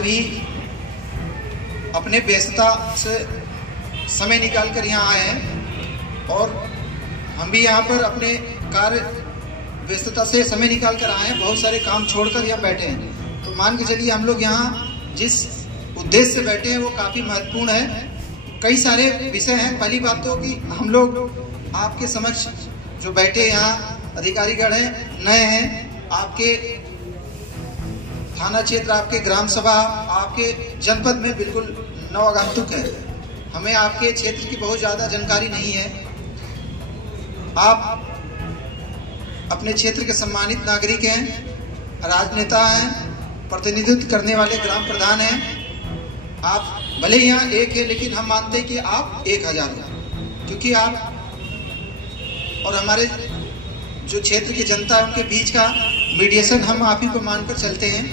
सभी अपने व्यस्तता से समय निकाल कर यहाँ आए हैं और हम भी यहाँ पर अपने कार्य व्यस्तता से समय निकाल कर आए हैं, बहुत सारे काम छोड़कर यहाँ बैठे हैं। तो मान के चलिए हम लोग यहाँ जिस उद्देश्य से बैठे हैं वो काफ़ी महत्वपूर्ण है। कई सारे विषय हैं। पहली बात तो कि हम लोग आपके समक्ष जो बैठे यहाँ अधिकारीगण हैं, नए हैं, आपके थाना क्षेत्र, आपके ग्राम सभा, आपके जनपद में बिल्कुल नवागंतुक है। हमें आपके क्षेत्र की बहुत ज़्यादा जानकारी नहीं है। आप अपने क्षेत्र के सम्मानित नागरिक हैं, राजनेता हैं, प्रतिनिधित्व करने वाले ग्राम प्रधान हैं। आप भले यहाँ एक है, लेकिन हम मानते हैं कि आप 1000 हो, क्योंकि आप और हमारे जो क्षेत्र की जनता है उनके बीच का मीडिएशन हम आप ही को मानकर चलते हैं।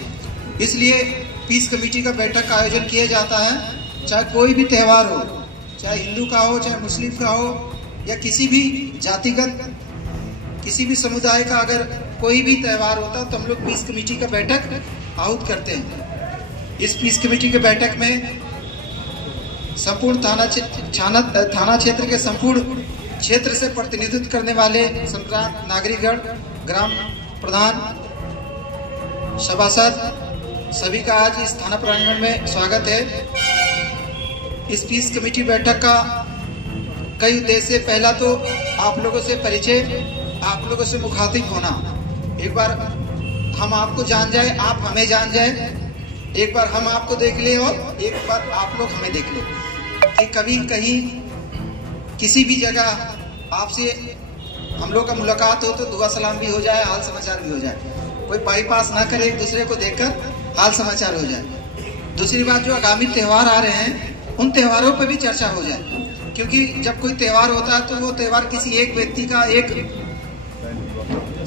इसलिए पीस कमेटी का बैठक का आयोजन किया जाता है। चाहे कोई भी त्यौहार हो, चाहे हिंदू का हो, चाहे मुस्लिम का हो, या किसी भी जातिगत किसी भी समुदाय का अगर कोई भी त्यौहार होता तो हम लोग पीस कमेटी का बैठक आहूत करते हैं। इस पीस कमेटी के बैठक में संपूर्ण थाना क्षेत्र के संपूर्ण क्षेत्र से प्रतिनिधित्व करने वाले संप्रांत नागरिकगण, ग्राम प्रधान, सभासद, सभी का आज इस थाना प्रांगण में स्वागत है। इस पीस कमेटी बैठक का कई उद्देश्य। पहला तो आप लोगों से परिचय, आप लोगों से मुखातिब होना। एक बार हम आपको जान जाए, आप हमें जान जाए, एक बार हम आपको देख ले और एक बार आप लोग हमें देख ले, कि कभी कहीं किसी भी जगह आपसे हम लोग का मुलाकात हो तो दुआ सलाम भी हो जाए, हाल समाचार भी हो जाए। कोई बाईपास ना करे, एक दूसरे को देखकर हाल समाचार हो जाए। दूसरी बात, जो आगामी त्यौहार आ रहे हैं उन त्योहारों पर भी चर्चा हो जाए, क्योंकि जब कोई त्यौहार होता है तो वो त्यौहार किसी एक व्यक्ति का, एक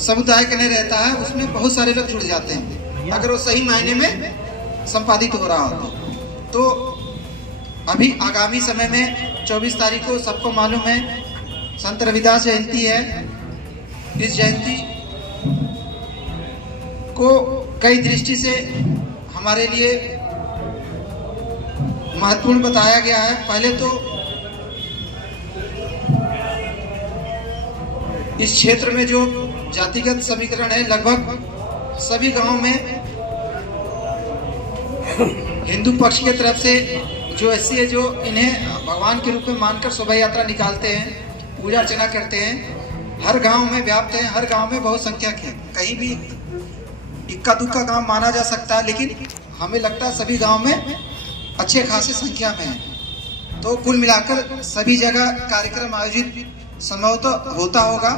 समुदाय का नहीं रहता है, उसमें बहुत सारे लोग जुड़ जाते हैं अगर वो सही मायने में संपादित हो रहा हो तो। अभी आगामी समय में 24 तारीख को सबको मालूम है संत रविदास जयंती है। इस जयंती को कई दृष्टि से हमारे लिए महत्वपूर्ण बताया गया है। पहले तो इस क्षेत्र में जो जातिगत समीकरण है, लगभग सभी गांव में हिंदू पक्ष की तरफ से जो ऐसी है, जो इन्हें भगवान के रूप में मानकर शोभा यात्रा निकालते हैं, पूजा अर्चना करते हैं, हर गांव में व्याप्त है। हर गांव में बहुत संख्या है, कहीं भी इक्का दुक्का गांव माना जा सकता है, लेकिन हमें लगता है सभी गांव में अच्छे खासी संख्या में है। तो कुल मिलाकर सभी जगह कार्यक्रम आयोजित संभवतः होता होगा,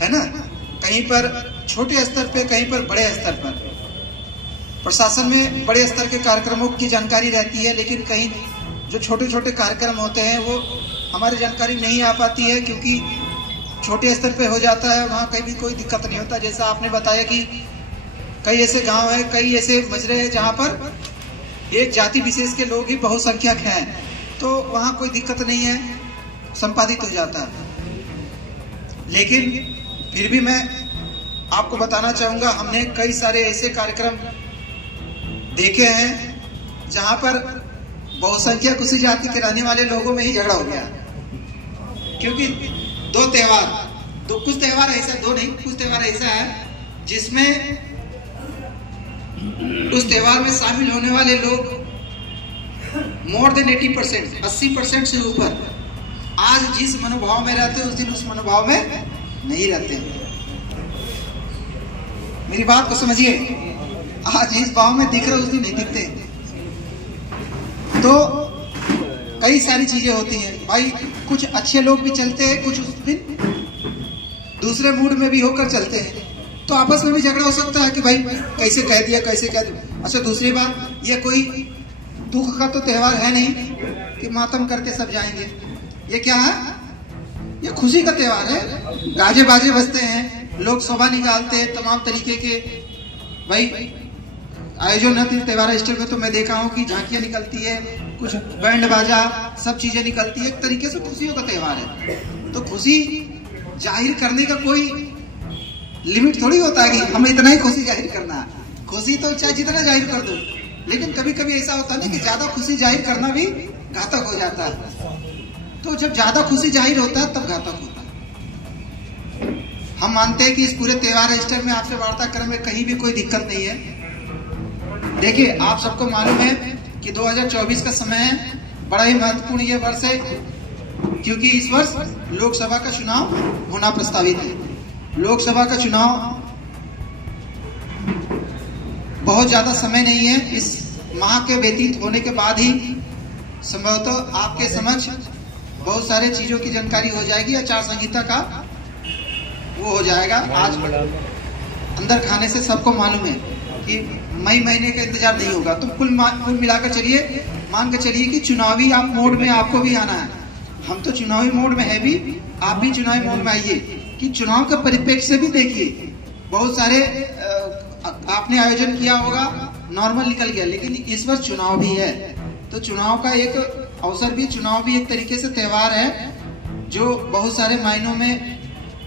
है ना। कहीं पर छोटे स्तर पे, कहीं पर बड़े स्तर पर। प्रशासन में बड़े स्तर के कार्यक्रमों की जानकारी रहती है, लेकिन कहीं जो छोटे छोटे कार्यक्रम होते हैं वो हमारी जानकारी नहीं आ पाती है, क्योंकि छोटे स्तर पे हो जाता है, वहाँ कहीं भी कोई दिक्कत नहीं होता। जैसा आपने बताया कि कई ऐसे गांव है, कई ऐसे मजरे हैं जहाँ पर एक जाति विशेष के लोग ही बहुसंख्यक हैं, तो वहाँ कोई दिक्कत नहीं है, संपादित हो जाता है। लेकिन फिर भी मैं आपको बताना चाहूँगा, हमने कई सारे ऐसे कार्यक्रम देखे हैं जहाँ पर बहुसंख्यक उसी जाति के रहने वाले लोगों में ही झगड़ा हो गया, क्योंकि दो त्यौहार, कुछ त्यौहार ऐसा, दो नहीं, कुछ त्यौहार ऐसा है जिसमें उस त्यौहार में शामिल होने वाले लोग मोर देन 80%, 80% से ऊपर आज जिस मनोभाव में रहते उस दिन उस मनोभाव में नहीं रहते। मेरी बात को समझिए, आज इस भाव में दिख रहे उस दिन नहीं दिखते। तो कई सारी चीजें होती हैं भाई, कुछ अच्छे लोग भी चलते हैं, कुछ उस दिन दूसरे मूड में भी होकर चलते हैं, तो आपस में भी झगड़ा हो सकता है कि भाई कैसे कह दिया, कैसे कह दिया। अच्छा, दूसरी बात, ये कोई दुख का तो त्यौहार है नहीं कि मातम करके सब जाएंगे। ये क्या है? ये खुशी का त्यौहार है। गाजे बाजे बजते हैं, लोग शोभा निकालते हैं, तमाम तरीके के भाई आयोजन होते हैं। त्यौहार स्थल में तो मैं देखा हूँ कि झांकियां निकलती है, कुछ बैंड बाजा, सब चीजें निकलती है। एक तरीके से खुशियों का त्यौहार है। तो खुशी जाहिर करने का कोई लिमिट थोड़ी होता है कि हमें इतना ही खुशी जाहिर करना है। खुशी तो चाहे जितना जाहिर कर दो, लेकिन कभी कभी ऐसा होता है ना कि ज्यादा खुशी जाहिर करना भी घातक हो जाता है। तो जब ज्यादा खुशी जाहिर होता है तब घातक होता है। हम मानते हैं कि इस पूरे त्योहार रजिस्टर में आपसे वार्ता करने में कहीं भी कोई दिक्कत नहीं है। देखिए, आप सबको मालूम है कि 2024 का समय है, बड़ा ही महत्वपूर्ण ये वर्ष है, क्योंकि इस वर्ष लोकसभा का चुनाव होना प्रस्तावित है। लोकसभा का चुनाव बहुत ज्यादा समय नहीं है, इस माह के व्यतीत होने के बाद ही संभवतः आपके समक्ष बहुत सारे चीजों की जानकारी हो जाएगी। आचार संहिता का वो हो जाएगा। आज अंदर खाने से सबको मालूम है कि मई महीने का इंतजार नहीं होगा। तो कुल मिलाकर चलिए, मान के चलिए कि चुनावी आप मोड में आपको भी आना है। हम तो चुनावी मोड में है भी, आप भी चुनावी मोड में आइए कि चुनाव के परिप्रेक्ष्य से भी देखिए। बहुत सारे आपने आयोजन किया होगा, नॉर्मल निकल गया, लेकिन इस वर्ष चुनाव भी है। तो चुनाव का एक अवसर भी, चुनाव भी एक तरीके से त्योहार है जो बहुत सारे मायनों में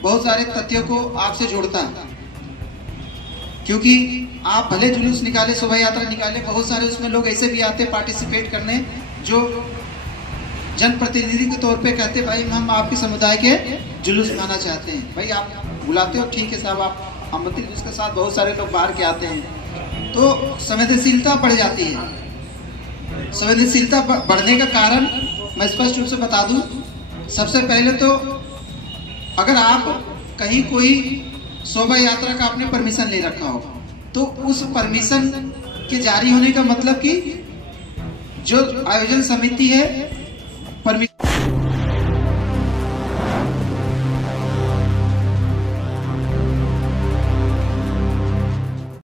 बहुत सारे तथ्यों को आपसे जोड़ता है। क्योंकि आप भले जुलूस निकाले, शोभा यात्रा निकाले, बहुत सारे उसमें लोग ऐसे भी आते पार्टिसिपेट करने जो जनप्रतिनिधि के तौर पे कहते भाई हम आपके समुदाय के जुलूस मनाना चाहते हैं। भाई आप बुलाते हो, ठीक है साहब, आप आमंत्रित, उसके साथ बहुत सारे लोग बाहर के आते हैं, तो संवेदनशीलता बढ़ जाती है। संवेदनशीलता बढ़ने का कारण मैं स्पष्ट रूप से बता दूं। सबसे पहले तो अगर आप कहीं कोई शोभा यात्रा का आपने परमिशन ले रखा हो, तो उस परमिशन के जारी होने का मतलब कि जो आयोजन समिति है परमिशन